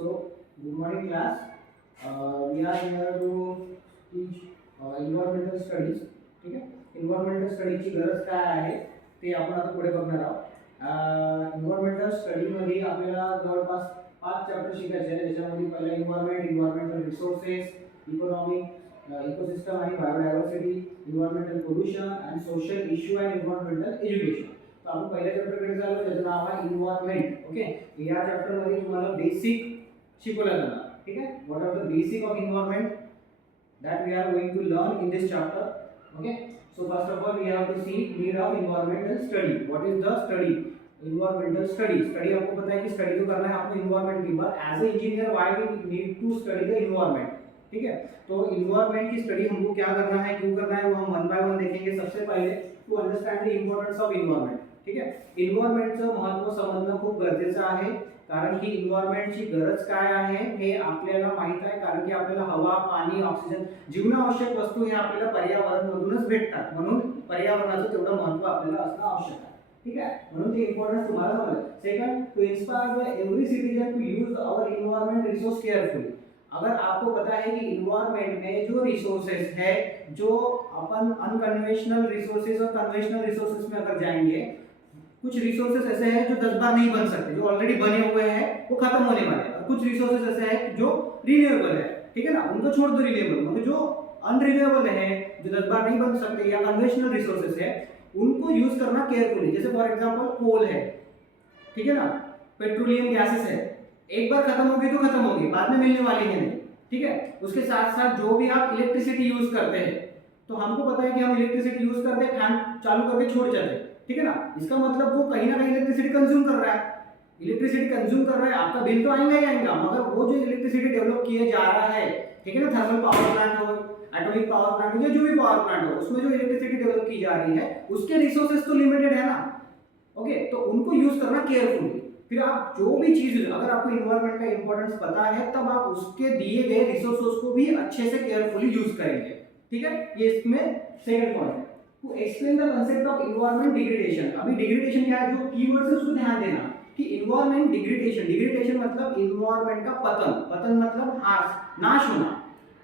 So, good morning class. We are here to teach environmental studies. ठीक आहे. Environmental study ची गरज काय आहे ते आपण आता पुढे बघणार आहोत. Environmental study मध्ये आपल्याला जवळपास 5 चॅप्टर शिकायचे आहेत. ज्याच्यामध्ये पहिला environmental resources, economic, ecosystem आणि biodiversity, environmental pollution and social issue and environmental education. तो आपण पहिल्या चॅप्टरकडे चाललो ज्याचं नाव आहे environment. ओके. या चॅप्टर मध्ये तुम्हाला बेसिक शिकवलं जाणार. ठीक आहे. What are the basic of environment that we are going to learn in this chapter. Okay, so first of all we have to see need of environmental study. What is the study? Environmental study आपको पता है कि study तो करना है आपको environment की, but as a engineer why we need to study the environment. ठीक है. तो environment की स्टडी हमको क्या करना है, क्यों करना है, वो हम वन बाय वन देखेंगे. सबसे पहले to understand the importance of environment. ठीक आहे. एन्व्हायरमेंटचं महत्त्व समजणं खूप गरजेचं आहे, कारण की एन्व्हायरमेंटची गरज काय आहे हे आपल्याला माहित आहे. कारण की आपल्याला हवा, पाणी, ऑक्सिजन, जीवनावश्यक वस्तू हे आपल्याला पर्यावरणामधूनच भेटतात. म्हणून पर्यावरणाचं तेवढं महत्त्व आपल्याला असणं आवश्यक आहे. ठीक आहे. म्हणून ते इम्पॉर्टन्स तुम्हाला समजलं. Second, to inspire the every citizen to use our environment resource carefully. अगर आपको पता है कि इन्वायरमेंट में जो रिसोर्सेज है, जो अपन अनकन्वेंशनल रिसोर्सेज और कन्वेंशनल रिसोर्सेज में अगर जाएंगे, कुछ रिसोर्सेज ऐसे हैं जो 10 बार नहीं बन सकते, जो ऑलरेडी बने हुए हैं वो खत्म होने वाले हैं. और कुछ रिसोर्सेज ऐसे हैं जो रिन्यूएबल है. ठीक है ना, उनको छोड़ दो रिन्यूएबल, मतलब जो अनरिन्यूएबल है, जो 10 बार नहीं बन सकते या कन्वेंशनल रिसोर्सेज है, उनको यूज करना केयरफुली. जैसे फॉर एग्जांपल कोल है, ठीक है ना, पेट्रोलियम गैसेस है, एक बार खत्म होगी तो खत्म होगी, बाद में मिलने वाली है नहीं. ठीक है. उसके साथ साथ जो भी आप इलेक्ट्रिसिटी यूज करते हैं, तो हमको पता है कि हम इलेक्ट्रिसिटी यूज करते हैं, फैन चालू करके छोड़ जाते हैं. ठीक है ना, इसका मतलब वो कहीं ना कहीं इलेक्ट्रिसिटी कंज्यूम कर रहा है. इलेक्ट्रिसिटी कंज्यूम कर रहा है, आपका बिल तो आएगा ही आएगा, मगर वो जो इलेक्ट्रिसिटी डेवलप किए जा रहा है, ठीक है ना, थर्मल पावर प्लांट हो, एटॉमिक पावर प्लांट हो या जो भी पावर प्लांट हो, उसमें जो इलेक्ट्रिसिटी डेवलप की जा रही है उसके रिसोर्सेज तो लिमिटेड है ना. ओके, तो उनको यूज करना केयरफुली. फिर आप जो भी चीज, अगर आपको एनवायरनमेंट का इंपॉर्टेंस पता है, तब आप उसके दिए गए रिसोर्सेज को भी अच्छे से केयरफुली यूज करेंगे. ठीक है. ये इसमें सेकंड पॉइंट है. To explain the concept of environment degradation. अभी degradation क्या है, जो कीवर्ड है उसको ध्यान देना कि environment degradation मतलब environment का पतन मतलब नाश होना.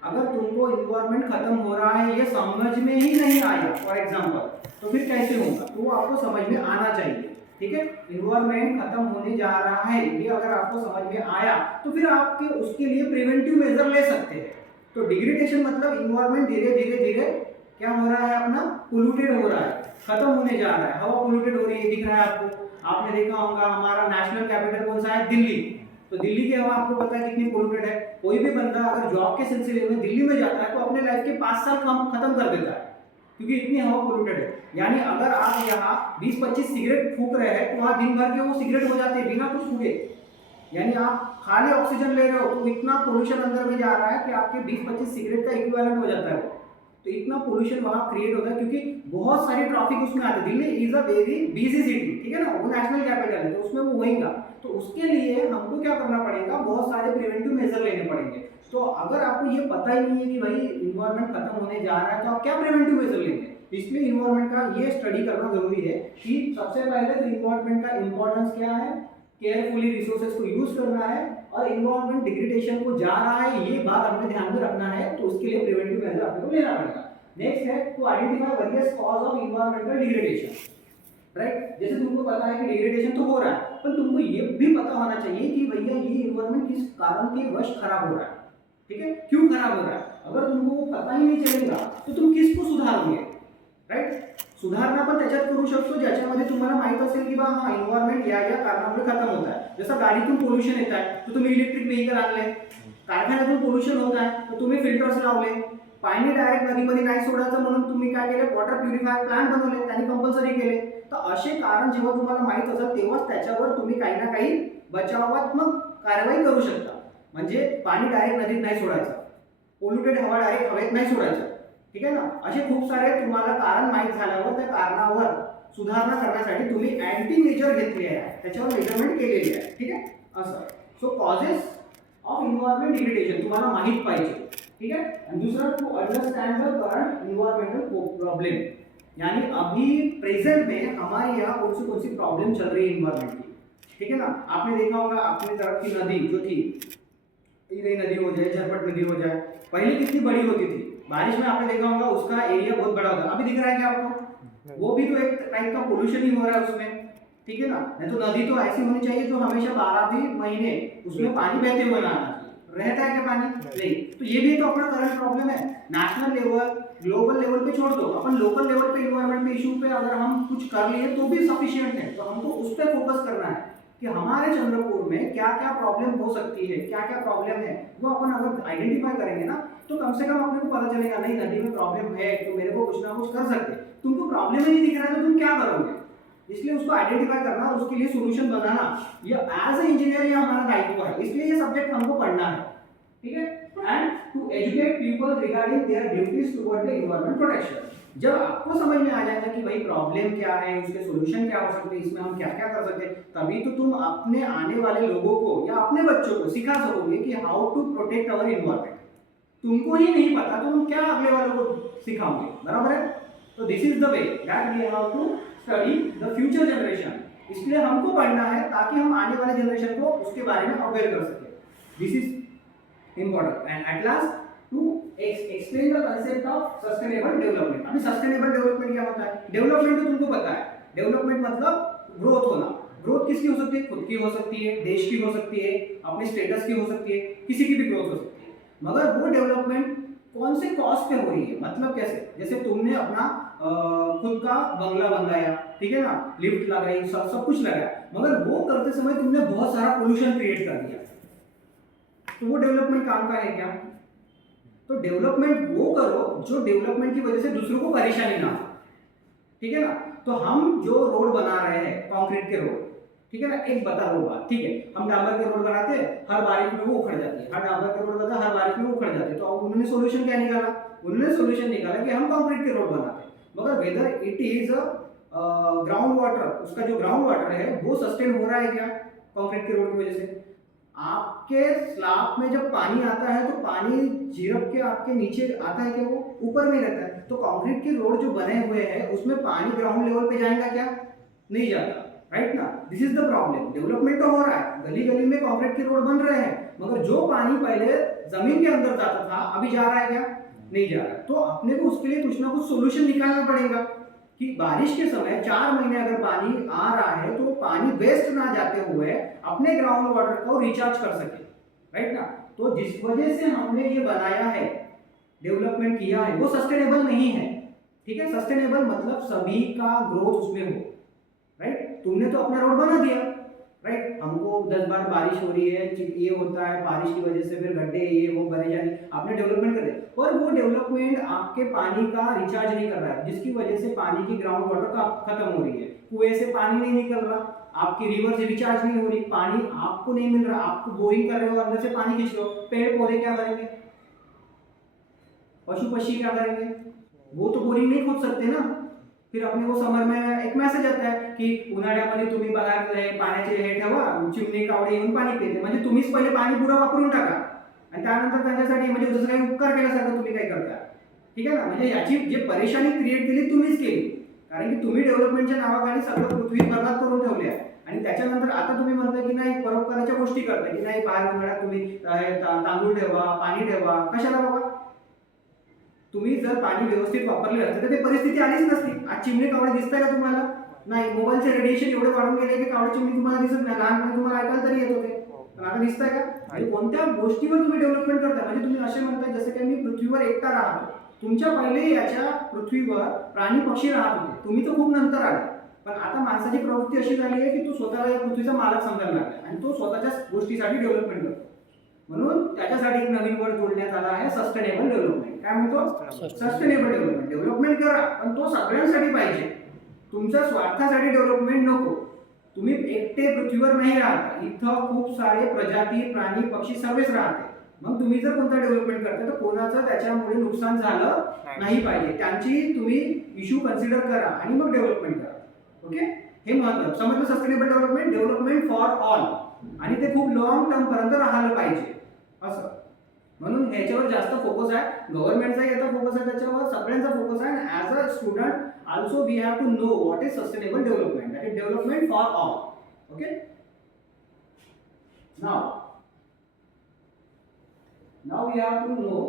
अगर तुमको environment खत्म हो रहा है ये समझ में ही नहीं आया फॉर एग्जांपल, तो फिर कैसे होगा, तो वो आपको समझ में आना चाहिए. ठीक है. environment खत्म होने जा रहा है, ये अगर आपको समझ में आया तो फिर आपके उसके लिए प्रिवेंटिव मेजर ले सकते हैं. तो डिग्रेडेशन मतलब environment धीरे धीरे क्या हो रहा है, अपना पोल्यूटेड हो रहा है, खत्म होने जा रहा है. हवा पोल्यूटेड हो रही है, दिख रहा है आपको. आपने देखा होगा हमारा नेशनल कैपिटल कौन सा है, दिल्ली. तो दिल्ली की हवा आपको पता है कितनी पोल्यूटेड है. कोई भी बंदा अगर जॉब के सिलसिले में दिल्ली में जाता है तो अपने लाइफ के 5 साल खत्म कर देता है, क्योंकि इतनी हवा पोल्यूटेड है. यानी अगर आप यहाँ 20-25 सिगरेट फूक रहे हैं तो वहाँ दिन भर के वो सिगरेट हो जाते हैं बिना कुछ फूके. यानी आप खाली ऑक्सीजन ले रहे हो तो इतना पोल्यूशन अंदर में जा रहा है कि आपके 20-25 सिगरेट का इक्विवेलेंट हो जाता है. तो इतना पोल्यूशन वहां क्रिएट होता है, क्योंकि बहुत सारी ट्रैफिक उसमें आती है. Delhi is a very busy city. ठीक है ना, वो नेशनल कैपिटल है तो उसमें वो होएगा. तो उसके लिए हमको क्या करना पड़ेगा, बहुत सारे प्रिवेंटिव मेजर लेने पड़ेंगे. तो अगर आपको ये पता ही नहीं है कि भाई इन्वायरमेंट खत्म होने जा रहा है, तो आप क्या प्रिवेंटिव मेजर लेंगे. इसलिए इन्वायरमेंट का ये स्टडी करना जरूरी है कि सबसे पहले तो इन्वायरमेंट का इंपॉर्टेंस क्या है, केयरफुली रिसोर्सेज को यूज करना है, और इन्वायरमेंट डिग्रेडेशन को जा रहा है ये बात अपने ध्यान में रखना है. तो उसके लिए प्रिवेंटिव मेजर आपको लेना पड़ेगा. नेक्स्ट है to identify various cause of environmental degradation. Right. जैसे तुमको पता है कि डिग्रेडेशन तो हो रहा है, पर तुमको ये भी पता होना चाहिए कि भैया ये इन्वायरमेंट किस कारण के वश खराब हो रहा है. ठीक है, क्यों खराब हो रहा है. अगर तुमको वो पता ही नाही चलेगा तो तुम किसको सुधारोगे. राइट. सुधारणा पण त्याच्यात करू शकतो ज्याच्यामध्ये तुम्हाला माहित असेल की बा हा एन्वायरमेंट या कारणामुळे खत्म होत आहे. जसं गाडीतून पोल्यूशन येत आहे तर तुम्ही इलेक्ट्रिक व्हेकल आणले. कारखान्यातून पोल्यूशन होत आहे तर तुम्ही फिल्टर्स लावले. पाणी डायरेक्ट नदीमध्ये नाही सोडायचं म्हणून तुम्ही काय केले, वॉटर प्युरिफायर प्लांट बनवले, त्यांनी कंपल्सरी केले. तर असे कारण जेव्हा तुम्हाला माहित असेल तेव्हाच त्याच्यावर तुम्ही काही ना काही बचावात्मक कारवाई करू शकता. म्हणजे पाणी डायरेक्ट नदीत नाही सोडायचं, पोल्यूटेड हवा डायरेक्ट हवेत नाही सोडायचं. ठीक आहे ना, असे खूप सारे तुम्हाला कारण माहित झाल्यावर त्या कारणावर सुधारणा करण्यासाठी तुम्ही अँटी मेजर घेतले आहे, त्याच्यावर मेजरमेंट केलेली आहे. ठीक आहे असं. So causes of environment degradation तुम्हाला माहित पाहिजे. ठीक है. और दूसरा to understand the current environmental problem, यानी अभी प्रेजेंट में हमारे यहाँ कौन सी प्रॉब्लम चल रही है इन्वायरमेंट की. ठीक है ना, आपने देखा होगा अपनी तरफ की नदी जो थी इधर नदी हो जाए, झरपट नदी हो जाए, पहले कितनी बड़ी होती थी, बारिश में आपने देखा होगा उसका एरिया बहुत बड़ा होता है, अभी दिख रहा है क्या आपको? वो भी तो एक टाइप का पोल्यूशन ही हो रहा है उसमें, ठीक है ना? नहीं तो नदी तो ऐसी होनी चाहिए जो हमेशा 12 भी महीने उसमें पानी बहते हुए ना आना चाहिए। रहता है क्या पानी? नहीं। तो ये भी तो अपना करंट प्रॉब्लम है। नेशनल लेवल, ग्लोबल लेवल पे छोड़ दो, अपन लोकल लेवल पे इन्वायरमेंट में इशू पे अगर हम कुछ कर लिए तो भी सफिशिएंट है। तो हमको उस पर फोकस करना है कि हमारे चंद्रपुर में क्या क्या प्रॉब्लम हो सकती है, क्या क्या प्रॉब्लम है, वो अपन अगर आइडेंटिफाई करेंगे ना तो कम से कम अपने को पता चलेगा नहीं नदी में प्रॉब्लम है तो मेरे को कुछ ना कुछ कर सकते। तुमको प्रॉब्लम ही नहीं दिख रहा है तो तुम क्या करोगे? इसलिए उसको आइडेंटिफाई करना और उसके लिए सॉल्यूशन बनाना ये एज ए इंजीनियर ये हमारा दायित्व है, इसलिए ये सब्जेक्ट हमको पढ़ना है, ठीक है? And to educate people regarding their duties toward the environment protection. जब आपको समझ में आ जाएगा कि भाई प्रॉब्लम क्या है, उसके सॉल्यूशन क्या हो सकते हैं, इसमें हम क्या क्या कर सकते हैं, तभी तो तुम अपने आने वाले लोगों को या अपने बच्चों को सिखा सकोगे कि how to protect our environment. तुमको ही नहीं पता तो तुम क्या अगले वालों को सिखाओगे? बराबर है? तो this is the way that we have to study the future generation. इसलिए हमको पढ़ना है ताकि हम आने वाले जनरेशन को उसके बारे में अवेयर कर सके। This is important and at last to explain the concept of sustainable development. अभी सस्टेनेबल डेवलपमेंट क्या होता है? डेवलपमेंट तो तुमको पता है, डेवलपमेंट मतलब ग्रोथ होना। ग्रोथ किसकी हो सकती है? खुद की हो सकती है, देश की हो सकती है, अपने स्टेटस की हो सकती है, किसी की भी ग्रोथ हो सकती है। मगर वो डेवलपमेंट कौन से कॉस्ट पे हो रही है? मतलब कैसे? जैसे तुमने अपना खुद का बंगला बनवाया, ठीक है ना, लिफ्ट लगाई, सब कुछ लगाया, मगर वो करते समय तुमने बहुत सारा पोल्यूशन क्रिएट कर दिया, तो वो डेवलपमेंट काम का है क्या? तो डेवलपमेंट वो करो जो डेवलपमेंट की वजह से दूसरों को परेशानी ना हो, ठीक है ना? तो हम जो रोड बना रहे हैं, कंक्रीट के रोड, ठीक है ना, एक बता दो बात, ठीक है, हम डांबर के रोड बनाते हैं, हर बारिश में वो उखड़ जाती है, हर डांबर के रोड बनाते हैं, हर बारिश में वो उखड़ जाती है, तो अब उन्होंने सोल्यूशन क्या निकाला? उन्होंने सोल्यूशन निकाला कि हम कंक्रीट के रोड बनाते हैं, मगर whether it is ground water, उसका जो ग्राउंड वाटर है वो सस्टेन हो रहा है क्या कंक्रीट के रोड की वजह से? आपके स्लैब में जब पानी आता है तो पानी झिरक के आपके नीचे आता है क्या? वो ऊपर में रहता है। तो कंक्रीट के रोड जो बने हुए हैं उसमें पानी ग्राउंड लेवल पे जाएगा क्या? नहीं जाता, राइट ना? This is the problem. Development तो हो रहा है, गली गली में कंक्रीट के रोड बन रहे हैं, मगर जो पानी पहले जमीन के अंदर जाता था अभी जा रहा है क्या? नहीं जा रहा है। तो अपने को उसके लिए कुछ ना कुछ सोल्यूशन निकालना पड़ेगा कि बारिश के समय 4 महीने अगर पानी आ रहा है तो पानी वेस्ट ना जाते हुए अपने ग्राउंड वाटर को रिचार्ज कर सके, राइट ना? तो जिस वजह से हमने ये बनाया है, डेवलपमेंट किया है, वो सस्टेनेबल नहीं है, ठीक है? सस्टेनेबल मतलब सभी का ग्रोथ उसमें हो, राइट? तुमने तो अपना रोड बना दिया, राइट? हमको 10 बार बारिश हो रही है, ये होता है, बारिश की वजह से फिर गड्ढे ये वो भरे जा रहे, आपने डेवलपमेंट कर दिया, और वो डेवलपमेंट आपके पानी का रिचार्ज नहीं कर रहा है, जिसकी वजह से पानी की ग्राउंड वाटर का खत्म हो रही है, कुएं से पानी नहीं निकल रहा, आपकी रिवर से रिचार्ज नहीं हो रही, पानी आपको नहीं मिल रहा, आपको बोरिंग कर रहे हो, अंदर से पानी खींच लो, पेड़ पौधे क्या करेंगे? पशु पक्षी क्या करेंगे? वो तो बोरिंग नहीं खोद सकते ना। फिर अपने को समर में एक मेसेज आता है की उन्हाळ्यामध्ये तुम्ही बघा पाण्याचे हे ठेवा, चिमणी कावडे येऊन पाणी पिते, म्हणजे तुम्हीच पहिले पाणी पुरं वापरून टाका आणि त्यानंतर त्यांच्यासाठी म्हणजे जसं काही उपकार केल्यासारखं तुम्ही काय करता, ठीक आहे ना? म्हणजे याची जे परेशानी क्रिएट केली तुम्हीच केली, कारण की तुम्ही डेव्हलपमेंटच्या नावाखाली सगळं पृथ्वी बर्बाद करून ठेवली आहे, आणि त्याच्यानंतर आता तुम्ही म्हणताय की नाही परोपकाराच्या गोष्टी करताय की नाही बाहेर उन्हाळ्यात तुम्ही तांदूळ ठेवा, पाणी ठेवा, कशाला बाबा? तुम्ही जर पाणी व्यवस्थित वापरले असते तर ते परिस्थिती आलीच नसती। आज चिमणी कावळे दिसताय का तुम्हाला? नाही। मोबाईलचे रेडिएशन एवढे वाढून गेले की कावळे चिमणी तुम्हाला दिसत नाही, लहानपणी तुम्हाला ऐकायला तरी येत होते, पण आता दिसताय का? म्हणजे कोणत्या गोष्टीवर तुम्ही डेव्हलपमेंट करता? म्हणजे तुम्ही असे म्हणताय जसं की मी पृथ्वीवर एकटा राहतो, तुमच्या पहिले याच्या पृथ्वीवर प्राणी पक्षी राहत होते, तुम्ही तर खूप नंतर आले, पण आता माणसाची प्रवृत्ती अशी झाली आहे की तो स्वतःला या पृथ्वीचा मालक समजायला लागला आणि तो स्वतःच्या गोष्टीसाठी डेव्हलपमेंट करतो, म्हणून त्याच्यासाठी एक नवीन वर्ड जोडण्यात आला आहे सस्टेनेबल डेव्हलपमेंट। काय म्हणतो? Sustainable development. डेव्हलपमेंट करा पण तो सगळ्यांसाठी पाहिजे, तुमच्या स्वार्थासाठी डेव्हलपमेंट नको। तुम्ही एकटे पृथ्वीवर नाही राहत, इथं खूप सारे प्रजाती प्राणी पक्षी सर्वच राहते, मग तुम्ही जर कोणता डेव्हलपमेंट करता तर कोणाचं त्याच्यामुळे नुकसान झालं नाही पाहिजे, त्यांची तुम्ही इश्यू कन्सिडर करा आणि मग डेव्हलपमेंट करा, ओके? हे महत्त्वाचं समजलं। Sustainable development, development for all, आणि ते खूप लॉंग टर्म पर्यंत राहायला पाहिजे असं, म्हणून ह्याच्यावर जास्त फोकस आहे, गव्हर्नमेंटचा याचा फोकस आहे, त्याच्यावर सगळ्यांचा फोकस आहे। As a student also we have to know what is sustainable development, that is development for all, okay? Now now we have to know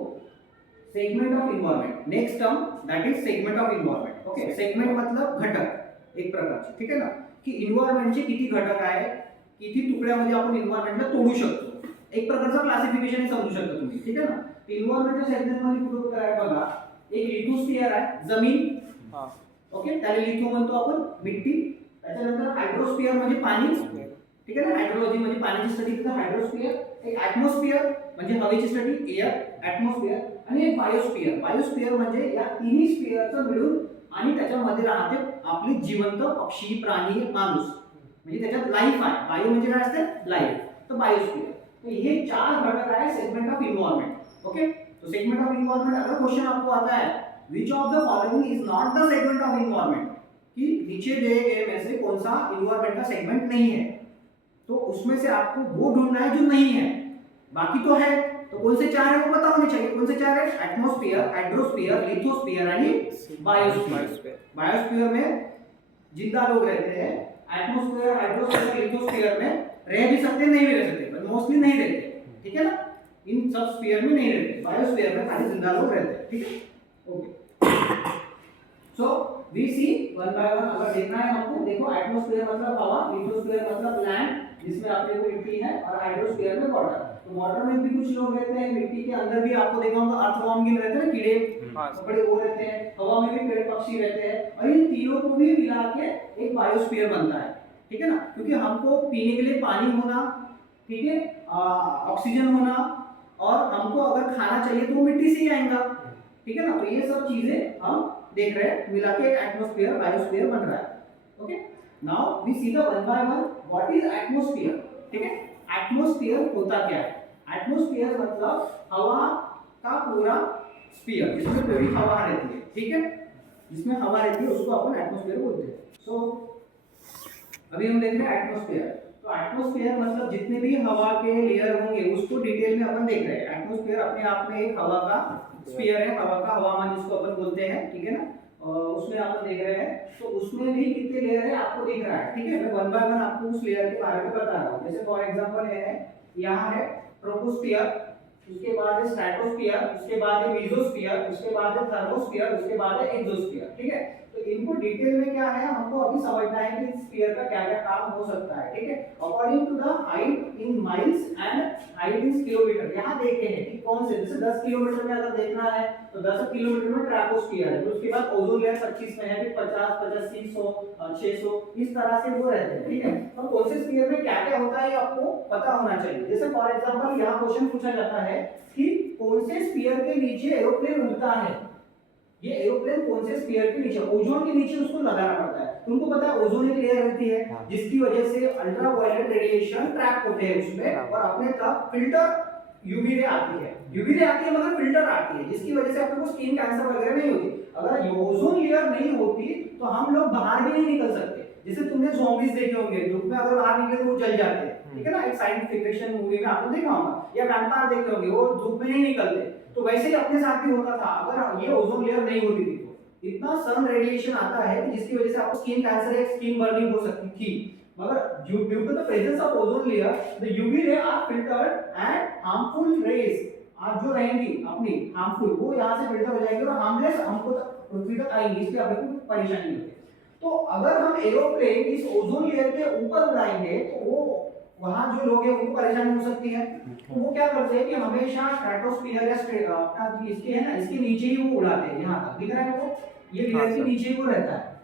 segment of environment. Next term that is segment of environment. Okay, segment मतलब घटक एक प्रकारचे, ठीक आहे ना, की इन्व्हायरमेंटचे किती घटक आहे, किती तुकड्यामध्ये आपण इन्व्हायरमेंटला तोडू शकतो, एक प्रकारचं क्लासिफिकेशन समजू शकता तुम्ही, ठीक आहे ना. इन्व्हायरमेंटच्या सेगमेंटमध्ये कुठे कुठे आहे बघा. एक लिथोस्फिअर आहे, जमीन. ओके, त्याला लिथो म्हणतो आपण, मिट्टी. त्याच्यानंतर हायड्रोस्फिअर म्हणजे पाणी, ठीक आहे ना, हायड्रोलॉजी म्हणजे पाण्याची स्टडी, तर हायड्रोस्फिअर. एक ॲटमॉस्फिअर म्हणजे हवेची स्टडी, एअर, ॲटमॉस्फिअर. आणि एक बायोस्फिअर. बायोस्फिअर म्हणजे या तिन्ही स्फिअरचं मिळून आणि त्याच्यामध्ये राहते आपले जिवंत पक्षी, प्राणी, माणूस, म्हणजे त्याच्यात लाईफ आहे. बायो म्हणजे काय असते, लाईफ. तर बायोस्फिअर. तो ये चार घटक है सेगमेंट ऑफ इन्वायरमेंट. ओके, तो सेगमेंट ऑफ इन्वायरमेंट, अगर क्वेश्चन आपको आता है which of the following is not the segment of environment, कि नीचे दिए गए में से कौन सा इन्वायरमेंट का सेगमेंट नहीं है, तो उसमें से आपको वो ढूंढना है जो नहीं है. बाकी तो है, तो कौन से चार है वो पता होने चाहिए. कौन से चार है, एटमॉस्फेयर, हाइड्रोस्फीयर, लिथोस्फीयर आणि बायोस्फीयर. बायोस्फीयर में जिंदा लोग रहते हैं. एटमॉस्फेयर, हाइड्रोस्फीयर, लिथोस्फीयर में रह भी सकते नहीं भी रह सकते, पर मोस्टली नहीं रहते, ठीक है ना. इन सब स्फीयर में नहीं रहते, बायोस्फीयर में खाली जिंदा लोग रहते हैं, ठीक है. Okay, so we see one by one. अगर देखना है हमको, देखो एटमॉस्फेयर मतलब हवा, लिथोस्फीयर मतलब लैंड जिसमें अपने को मिट्टी है, और हाइड्रोस्फीयर में वाटर. तो वाटर में भी कुछ लोग रहते हैं, मिट्टी के अंदर भी आपको देखा होगा अर्थवॉर्म भी रहते हैं ना, कीड़े बड़े वो रहते हैं. हवा में भी पेड़ पक्षी रहते हैं, और इन तीनों को भी मिला के एक बायोस्फीयर बनता है, ठीक है ना. क्योंकि हमको पीने के लिए पानी होना, ठीक है, ऑक्सीजन होना, और हमको अगर खाना चाहिए तो वो मिट्टी से ही आएगा, ठीक है ना. तो ये सब चीजें हम देख रहे हैं, मिला के एक एटमॉस्फेयर, बायोस्फीयर बन रहा है. Okay, now we see the one by one what is atmosphere. ठीक है, एटमॉस्फेयर होता क्या है. एटमॉस्फेयर मतलब हवा का पूरा स्फीयर, जिसमें पूरी हवा रहती है, ठीक है, जिसमें हवा रहती है उसको अपन एटमॉस्फेयर बोलते हैं. सो अभी हम देख रहे हैं एटमॉस्फेयर. तो एटमॉस्फेयर मतलब जितने भी हवा के लेयर होंगे उसको डिटेल में अपन देख रहे हैं. एटमॉस्फेयर अपने आप में एक हवा का स्फीयर है, हवा का हवामान जिसको अपन बोलते हैं, ठीक है ना. उसमें अपन देख रहे हैं, तो उसमें भी कितने लेयर है आपको दिख रहा है, ठीक है. मैं वन बाय वन आपको उस लेयर के बारे में बता रहा हूँ. जैसे फॉर एग्जांपल है, यहाँ है ट्रोपोस्फियर, उसके बाद है स्ट्रेटोस्फियर, उसके बाद है मेसोस्फियर, उसके बाद है थर्मोस्फियर, उसके बाद है एक्सोस्फियर, ठीक है. तो इनको डिटेल में क्या है हमको अभी समझना है कि स्फीयर का क्या क्या काम हो सकता है, ठीक है. According to the height in miles and height in kilometre. यहाँ देखे हैं कि कौन से, जैसे 10 किलोमीटर में अगर देखना है तो 10 किलोमीटर में ट्रोपोस्फियर है. तो उसके बाद ओजोन लेयर 25 में है, फिर 50, 85, 100, 600, इस तरह से वो रहते हैं, ठीक है. तो कौन से स्फीयर में क्या क्या होता है ये आपको पता होना चाहिए. जैसे फॉर एग्जांपल यहाँ क्वेश्चन पूछा जाता है कि कौन से स्फीयर के नीचे एरोप्लेन उड़ता है. ये एरोप्लेन कौन से स्फीयर के नीचे, ओजोन के नीचे उसको लगाना पड़ता है. तुमको पता है ओजोन एक लेयर रहती है जिसकी वजह से अल्ट्रावायलेट रेडिएशन ट्रैप होते हैं उसमें, और अपने तक फिल्टर यूवी रे आती है. यूवी रे आती है मगर फिल्टर आती है, जिसकी वजह से अपने को स्किन कैंसर वगैरह नहीं होती. अगर ओजोन लेयर नहीं होती तो हम लोग बाहर भी नहीं निकल सकते. जैसे तुमने ज़ॉम्बीज देखे होंगे, धूप में अगर बाहर निकले तो वो जल जाते हैं, ठीक है ना. एक साइंस फिक्शन मूवी में आपने देखा होगा, या वैम्पायर देखे होंगे, वो धूप में नहीं निकलते. तो वैसे ही अपने साथ भी होता था अगर ये ओजोन लेयर नहीं होती थी. तो इतना सन रेडिएशन आता है कि जिसकी वजह से आपको स्किन कैंसर या स्किन बर्निंग हो सकती थी. मगर due to the presence of ozone layer the UV ray are filtered and harmful rays आज जो रहेंगी अपनी हार्मफुल, वो यहाँ से फिल्टर हो जाएंगे और हार्मलेस हमको पृथ्वी तक आएंगी, इसलिए आपको कोई परेशानी नहीं होती. तो अगर हम एरोप्लेन इस ओजोन लेयर के ऊपर उड़ाएंगे तो वो वहां जो लोग हैं उनको परेशानी हो सकती है. तो वो क्या करते हैं कि हमेशा स्ट्रेटोस्फीयर या अपना इसके है ना, इसके नीचे ही वो उड़ाते हैं. यहाँ तक दिख रहा है वो, ये लेयर के नीचे ही वो रहता है,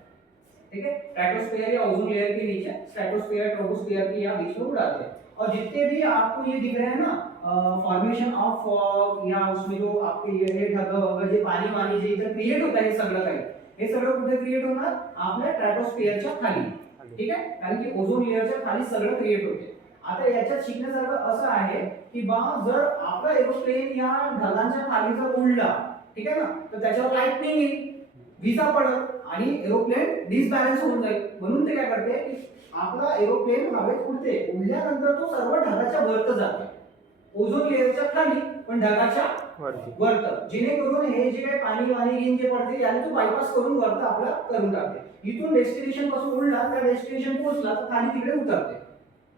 ठीक है. स्ट्रेटोस्फीयर या ओजोन लेयर के नीचे, स्ट्रेटोस्फीयर ट्रोपोस्फीयर के यहाँ बीच में उड़ाते हैं. और जितने भी आपको ये दिख रहे हैं ना फॉर्मेशन ऑफ फॉग, या उसमें जो आपके ये ढगा वगैरह जे पाणी वाणी जे इथं क्रिएट होत आहे सगळं काही, हे सगळं कुठे क्रिएट होणार आपल्या स्ट्रॅटोस्फियरच्या खाली, ठीक आहे. कारण की ओझोन लेयरच्या खाली सगळं क्रिएट होते. आता याच्यात शिकण्यासारखं असं आहे की बा जर आपला एरोप्लेन या ढगांच्या खाली जर उडला, ठीक आहे ना, तर त्याच्यावर लाइटनिंग येईल, विजा पडत आणि एरोप्लेन डिसबॅलन्स होऊन जाईल. म्हणून ते काय करते की आपला एरोप्लेन हवेत उडते, उडल्यानंतर तो सर्व ढगाच्या वरत जाते, ओझोन लेयरच्या खाली पण ढगाच्या वरत, जेणेकरून हे जे काही पाणी वाणी घेऊन जे पडते याने तो बायपास करून वरत आपला करून टाकते. इथून डेस्टिनेशन पासून उडला त्या डेस्टिनेशन पोहोचला तर खाली तिकडे उतरते.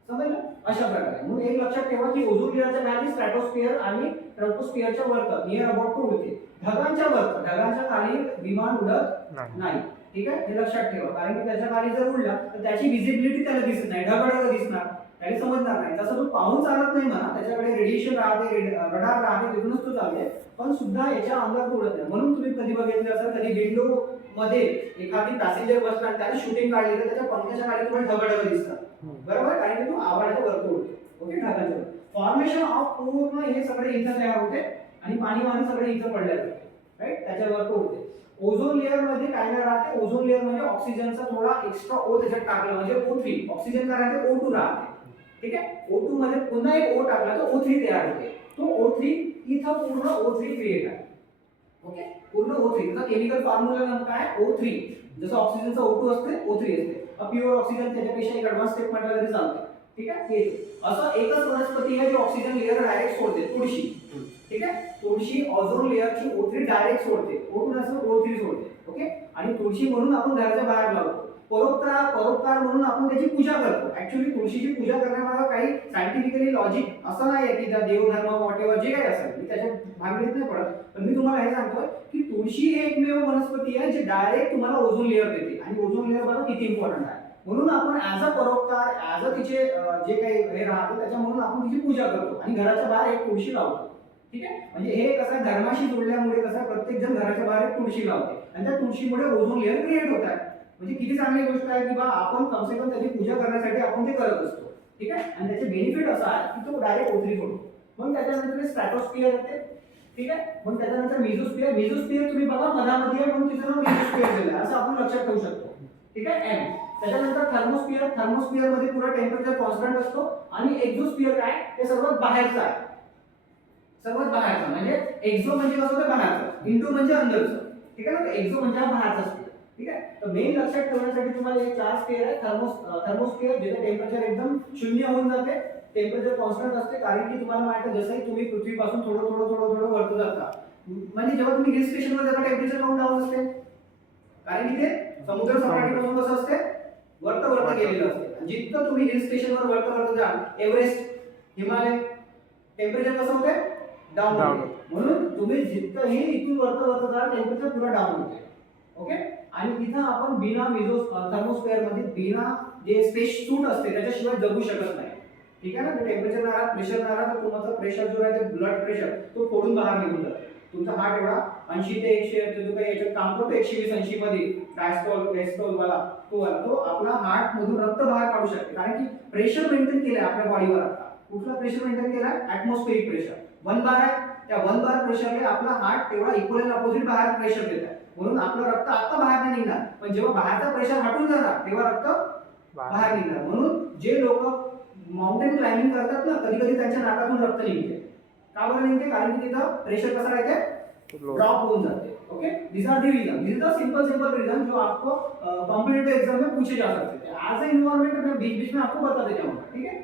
समजलं? अशा प्रकारे. म्हणून एक लक्षात ठेवा की ओझोन लेअरच्या खाली स्ट्रॅटोस्फिअर आणि ट्रोपोस्फिअरच्या वरती नियर अबाउट टू उडते. ढगांच्या वरती, ढगांच्या खाली विमान उडत नाही. ठीक आहे, हे लक्षात ठेवा. कारण की त्याच्या खाली जर उडला तर त्याची विजिबिलिटी त्याला दिसत नाही, ढग दिसणार, त्याला समजणार नाही. तसं तो पाहून चालत नाही म्हणा, त्याच्याकडे रेडिएशन राहते, रडार राहते, तिथूनच तो चालते, पण सुद्धा याच्या अंगात उडत नाही. म्हणून तुम्ही कधी बघितलं असेल, कधी विंडो मध्ये एखादी पॅसेंजर बसणार, त्याने शूटिंग काढली तर त्याच्या पंख्याच्या खाली तुम्हाला ढग दिसतात, बरोबर? कारण की तो आवाजाच्या वरती उडतो. ओके, ढगांच्या वर फॉर्मेशन ऑफ पूर्ण हे सगळे इथं तयार होते आणि पाणी सगळे इथं पडले जाते, राईट? त्याच्यावर तो उडते. ओझोन लेअर मध्ये काय नाही राहते, ओझोन लेअर म्हणजे ऑक्सिजनचा थोडा एक्स्ट्रा ओ त्याच्यात टाकला म्हणजे O3. ऑक्सिजन काय राहते, O2 राहते. ठीक आहे, O2 मध्ये पुन्हा एक O टाकला तर O3 तयार होते. तो O3 इथं पूर्ण O3 क्रिएट आहे. ओके, पूर्ण O3. त्याचा केमिकल फॉर्म्युला काय, O3. जसं ऑक्सिजनचा O2 असते, O3 असते. प्युअर ऑक्सिजन त्याच्यापेक्षा एक ऍडव्हान्स स्टेप म्हटलं तरी चालते. ठीक आहे, असं एकच वनस्पती आहे जी ऑक्सिजन लेअर डायरेक्ट सोडते, तुळशी. ठीक आहे, तुळशी ओझोन लेअरची O3 डायरेक्ट सोडते, O2 नसतं O3 सोडते. ओके, आणि तुळशी म्हणून आपण घराच्या बाहेर लावतो. परोपकार म्हणून आपण त्याची पूजा करतो. ऍक्च्युअली तुळशीची पूजा करण्यामागे काही सायंटिफिकली लॉजिक असं नाही आहे की त्या देवधर्म वॉटेवर जे काही असेल मी त्याच्या भागीत नाही पडत, पण मी तुम्हाला हे सांगतोय की तुळशी हे एकमेव वनस्पती आहे जे डायरेक्ट तुम्हाला ओझोन लेअर देते. आणि ओझोन लेअर बघा किती इम्पॉर्टंट आहे. म्हणून आपण ऍज अ परोपकार, ऍज अ तिचे जे काही हे राहतं त्याच्या म्हणून आपण तिची पूजा करतो आणि घराच्या बाहेर एक तुळशी लावतो. ठीक आहे, म्हणजे हे कसं आहे, धर्माशी जोडल्यामुळे कसं आहे, प्रत्येक जण घराच्या बाहेर एक तुळशी लावते आणि त्या तुळशीमुळे ओझोन लेअर क्रिएट होत आहे. म्हणजे किती चांगली गोष्ट आहे की बा आपण कमसे कम त्याची पूजा करण्यासाठी आपण ते करत असतो. ठीक आहे, आणि त्याचे बेनिफिट असं आहे की तो डायरेक्ट O3 सोडतो. मग त्याच्यानंतर स्ट्रॅटोस्फिअर येते. ठीक आहे, मग त्याच्यानंतर मेझोस्फिअर तुम्ही बघा मधामध्ये आहे म्हणून तिचं नाव मेझोस्फिअर दिलं असं आपण लक्षात ठेवू शकतो. ठीक आहे, M. त्याच्यानंतर थर्मोस्फिअर मध्ये पुरा टेम्परेचर कॉन्स्टंट असतो आणि एक्झोस्फिअर काय, ते सर्वात बाहेरचं आहे. सर्वात बाहेरचं म्हणजे एक्झो म्हणजे कसं होतं, बाहेरचं. इंटू म्हणजे अंदरचं. ठीक आहे ना, एक्झो म्हणजे बाहेरचा स्फिअर. ठीक आहे, तर मेन लक्षात ठेवण्यासाठी तुम्हाला एक 4 स्फिअर आहे. थर्मोस्फिअर जिथे टेम्परेचर एकदम शून्य होऊन जाते, टेम्परेचर कॉन्स्टंट असते. कारण की तुम्हाला माहिती आहे जसंही तुम्ही पृथ्वीपासून थोडं वरती जाता, म्हणजे जेव्हा तुम्ही हिल स्टेशनवर जाता टेम्परेचर काउंट डाऊन असते. कारण की ते समुद्र सपाटीपासून कसं असते, वरत गेलेलं असते. जितकं तुम्ही हिल स्टेशनवर वरत जाल, एव्हरेस्ट, हिमालय, टेम्परेचर कसं होते, डाऊन होते. म्हणून तुम्ही जितकंही इथून वरत जाल टेम्परेचर पुरा डाऊन होते. ओके, आणि इथं आपण बिना थर्मोस्फिअर मध्ये बिना जे स्पेस सूट असते त्याच्याशिवाय जगू शकत नाही. ठीक आहे ना, टेम्परेचर नारा, प्रेशर नारा, तर तुमचा प्रेशर जो आहे ते ब्लड प्रेशर तो फोडून बाहेर निघून जातो. तुमचा हार्ट एवढा 80 ते 100 जो काही याच्यात काम करतो 120-80 मध्ये डायस्टोल वाला तो आपला हार्ट मधून रक्त बाहेर काढू शकते. कारण की प्रेशर मेंटेन केलंय आपल्या बॉडीवर. आता कुठला प्रेशर मेंटेन केलाय, ऍटमॉस्फेरिक प्रेशर 1 बार आहे. त्या 1 बार प्रेशरने आपला हार्ट तेवढा इक्वल अपोजिट बाहेर प्रेशर देत आहे. म्हणून आपलं रक्त आता बाहेर नाही निघणार, पण जेव्हा बाहेरचा प्रेशर हटून जाणार तेव्हा रक्त बाहेर निघणार. म्हणून जे लोक माउंटेन क्लाइम्बिंग करतात ना, कधी कधी त्यांच्या नाकातून रक्त निघते. का बरं निघते, कारण की तिथं प्रेशर कसा राहते, ड्रॉप होऊन जाते. Okay, this are the reason, this is the simple reason जो आपको कॉम्पिटिटिव एग्जाम में पूछे जा सकते हैं. एज ए इन्वायरमेंट में बीच में आपको बता देता हूँ. ठीक है,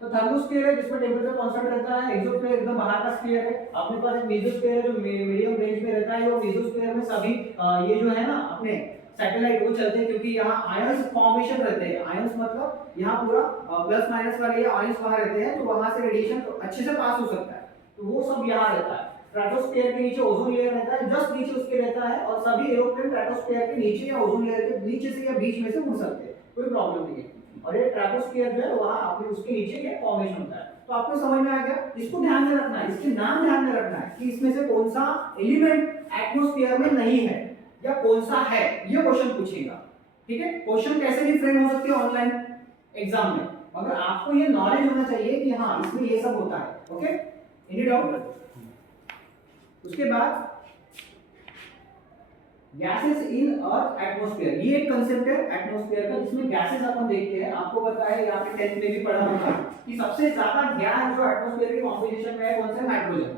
तो थर्मोस्फीयर है जिसमें टेम्परेचर कांस्टेंट रहता है. एक्सोस्फीयर एकदम बाहर का स्फीयर है. अपने पास एक मेसोस्फीयर है जो मीडियम रेंज में रहता है. और मेसोस्फीयर में सभी ये जो है ना अपने सैटेलाइट वो चलते हैं, क्योंकि यहाँ आयंस फॉर्मेशन रहते हैं. आयंस मतलब यहाँ पूरा प्लस माइनस वाले आयंस वहां रहते हैं, तो वहां से रेडिएशन अच्छे से पास हो सकता है. तो वो सब यहाँ रहता है. स्ट्रेटोस्फीयर के नीचे ओजोन लेयर रहता है, जस्ट नीचे उसके रहता है. और सभी एरोप्लेन स्ट्रेटोस्फीयर के नीचे या ओजोन लेयर के नीचे से या बीच में से उड़ सकते हैं, कोई प्रॉब्लम नहीं है. और ये ट्रापोस्फीयर जो है वहां आपने उसके नीचे ये फॉर्मेशन होता है. तो आपको समझ में आ गया. इसको ध्यान में रखना है, इसके नाम ध्यान में रखना है कि इसमें से कौन सा एलिमेंट एटमॉस्फेयर में नहीं है या कौन सा है, ये क्वेश्चन पूछेगा. ठीक है, क्वेश्चन कैसे भी फ्रेम हो सकते हैं ऑनलाइन एग्जाम में, मगर आपको ये नॉलेज होना चाहिए कि हाँ इसमें ये सब होता है. Okay, any doubt? उसके बाद गैसेस इन अर्थ एटमॉस्फेयर, ये एक कंसेप्ट है एटमॉस्फेयर का जिसमें गैसेस अपन देखते हैं. आपको पता है यहाँ पे 10th में भी पढ़ा होगा कि सबसे ज्यादा गैस जो एटमॉस्फेयर के कॉम्पोजिशन में है कौन सा, नाइट्रोजन.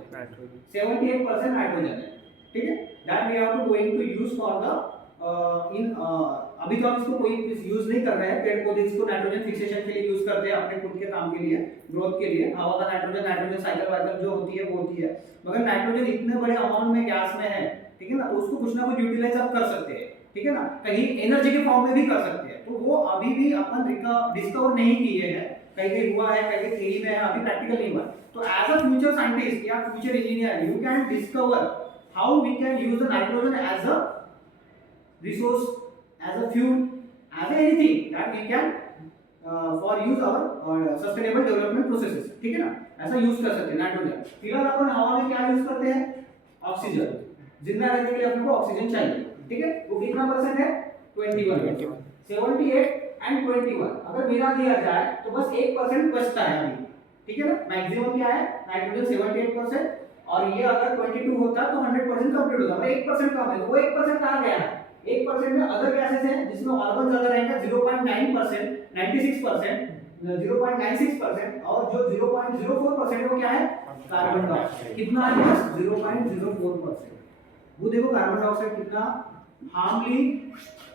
78% नाइट्रोजन है. ठीक है, that we are going to use for the अभी तो हम इसको कोई यूज नहीं कर रहे हैं. पेड़ पौधे इसको नाइट्रोजन फिक्सेशन के लिए यूज करते हैं, अपने खुद के काम के लिए, ग्रोथ के लिए. हवा का नाइट्रोजन साइकिल वाइकिल जो होती है वो होती है. मगर नाइट्रोजन इतने बड़े अमाउंट में गैस में है, ठीक है ना, तो उसको कुछ ना कुछ यूटिलाइज आप कर सकते हैं. ठीक है ना, कहीं एनर्जी के फॉर्म में भी कर सकते हैं. तो वो अभी भी अपन डिस्कवर नहीं किए हैं, कहीं कहीं हुआ है, कहीं कहीं थ्योरी में है, अभी प्रैक्टिकल नहीं हुआ। तो एज अ फ्यूचर साइंटिस्ट या future engineer you can discover how we can use the nitrogen as a resource, as a fuel, as a anything that we can for use our sustainable development processes, ठीक है ना, ऐसा use कर सकते हैं nitrogen. फिलहाल अपन हवा में क्या यूज करते हैं, ऑक्सीजन, जिंदा रहने के लिए अपने को ऑक्सीजन चाहिए, ठीक है। वो कितना परसेंट है, 21, 78 एंड 21 अगर मिला दिया जाए तो बस 1% बचता है अभी, ठीक है ना। मैक्सिमम क्या है, नाइट्रोजन 78% और ये अगर 22 होता तो 100% कंप्लीट होता, मतलब 1% कम है, तो वो 1% कहां गया है, 1% में अदर गैसेस हैं जिसमें कार्बन ज्यादा रहेगा 0.9%, 96%, 0.96% और जो 0.04% वो क्या है, कार्बन डाइऑक्साइड। कितना है, 0.04%। वो देखो कार्बन डाइऑक्साइड कितना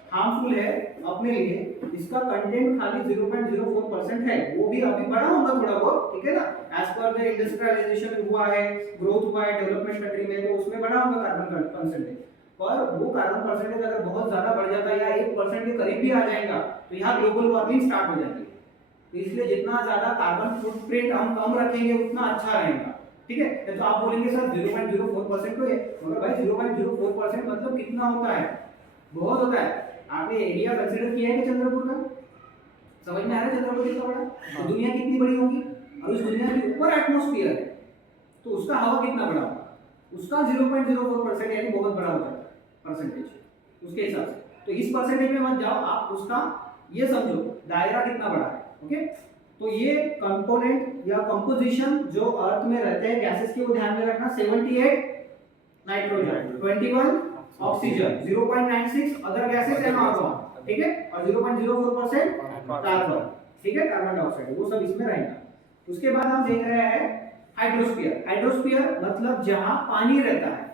हार्मफुल है अपने लिए, इसका कंटेंट खाली 0.04% है, वो भी अभी बढ़ा होगा थोड़ा बहुत, ठीक है ना। एज पर द इंडस्ट्रियलाइजेशन हुआ है, ग्रोथ हुआ है डेवलपमेंट कंट्री में, तो उसमें बढ़ा होगा कार्बन परसेंटेज। पर वो कार्बन परसेंटेज अगर बहुत ज्यादा बढ़ जाता है या 1% के करीब भी आ जाएगा तो यहाँ ग्लोबल वार्मिंग स्टार्ट हो जाएगी। तो इसलिए जितना ज्यादा कार्बन फुटप्रिंट हम कम रखेंगे उतना अच्छा रहेगा, ठीक है। तो आप बोलेंगे सर 0.04% तो है, मगर भाई 0.04% मतलब कितना होता है, बहुत होता है। आपने एरिया कंसीडर किया है कि चंद्रपुर का, समझ में आ रहा है चंद्रपुर कितना बड़ा, तो दुनिया कितनी बड़ी होगी, और उस दुनिया के ऊपर एटमॉस्फेयर है, तो उसका हवा कितना बड़ा होगा, उसका 0.04% यानी बहुत बड़ा होता है परसेंटेज उसके हिसाब से। तो इस परसेंटेज में मत जाओ, आप उसका ये समझो दायरा कितना बड़ा है, ओके। तो ये कंपोनेंट या कंपोजिशन जो अर्थ में रहते हैं गैसेस के, वो ध्यान में रखना। 78 nitrogen, 21 oxygen, 0.96 other gases and argon, ठीक है, और 0.04% कार्बन, ठीक है, कार्बन डाइऑक्साइड, वो सब इसमें रहेगा। उसके बाद हम देख रहे हैं हाइड्रोस्फीयर। हाइड्रोस्फीयर मतलब जहां पानी रहता है,